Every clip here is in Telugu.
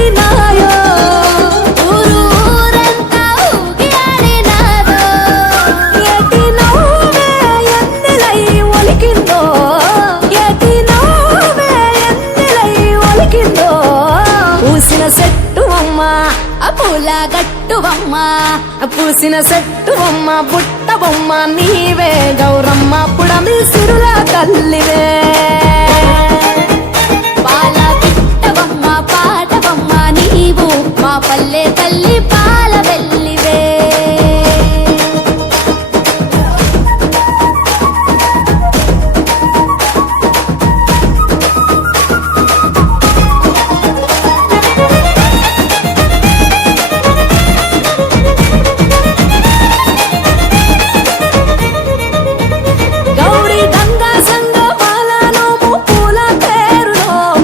ఆడినాయో ఊరు ఊరంతా ఊగి ఆడినాదో ఏటి నవ్వే ఎన్నెలై ఒలికిందో ఏటి నవ్వే ఎన్నెలై ఒలికిందో పూసిన చెట్టు అమ్మ పూల గట్టు బొమ్మ పూసిన చెట్టు బొమ్మ బుట్ట బొమ్మ నీవే గౌరమ్మ పుడమి సిరుల తల్లివే పాల పిట్ట బొమ్మ పాట బొమ్మ నీవు మా పల్లె తల్లి పాల వెల్లివే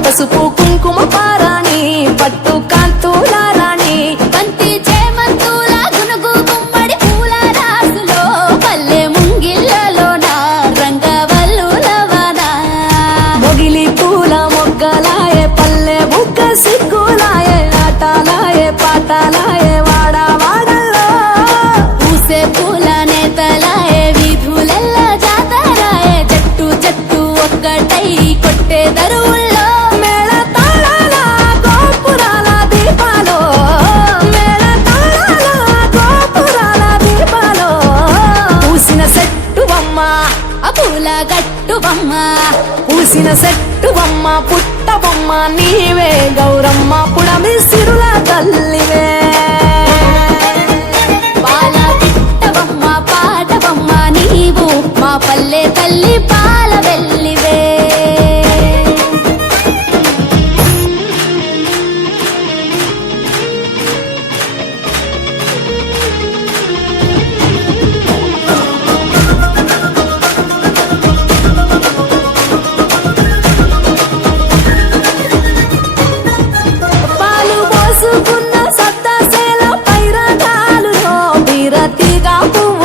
పసుపు కుంకుమ పారాణి పట్టు కాంతుల రాణి బంతి చేమంతుల గునుగు గుమ్మడి పూల రాసులో పల్లె ముంగిళ్ళలోన రంగవల్లులవన మొగిలి పూల మొగ్గలాయే పల్లె బుగ్గ సిగ్గులాయే ఆటలాయే పాటలాయే వాడ వాడల్లో పూసే పూల నేతలాయే వీధులెల్ల జాతరాయే జట్టు జట్టు ఒక్కటై కొట్టే దరువుల్లో పూల గట్టు బొమ్మ పూసిన చెట్టు బొమ్మ పుట్ట బొమ్మ నీవే గౌరమ్మ పుడమి సిరుల తల్లివే పాల పిట్ట బొమ్మ పాట బొమ్మ నీవు మా పల్లె తల్లి పాల వెల్లివే సత్తాసేల పైరగాలులో బీరతిగా పువ్వు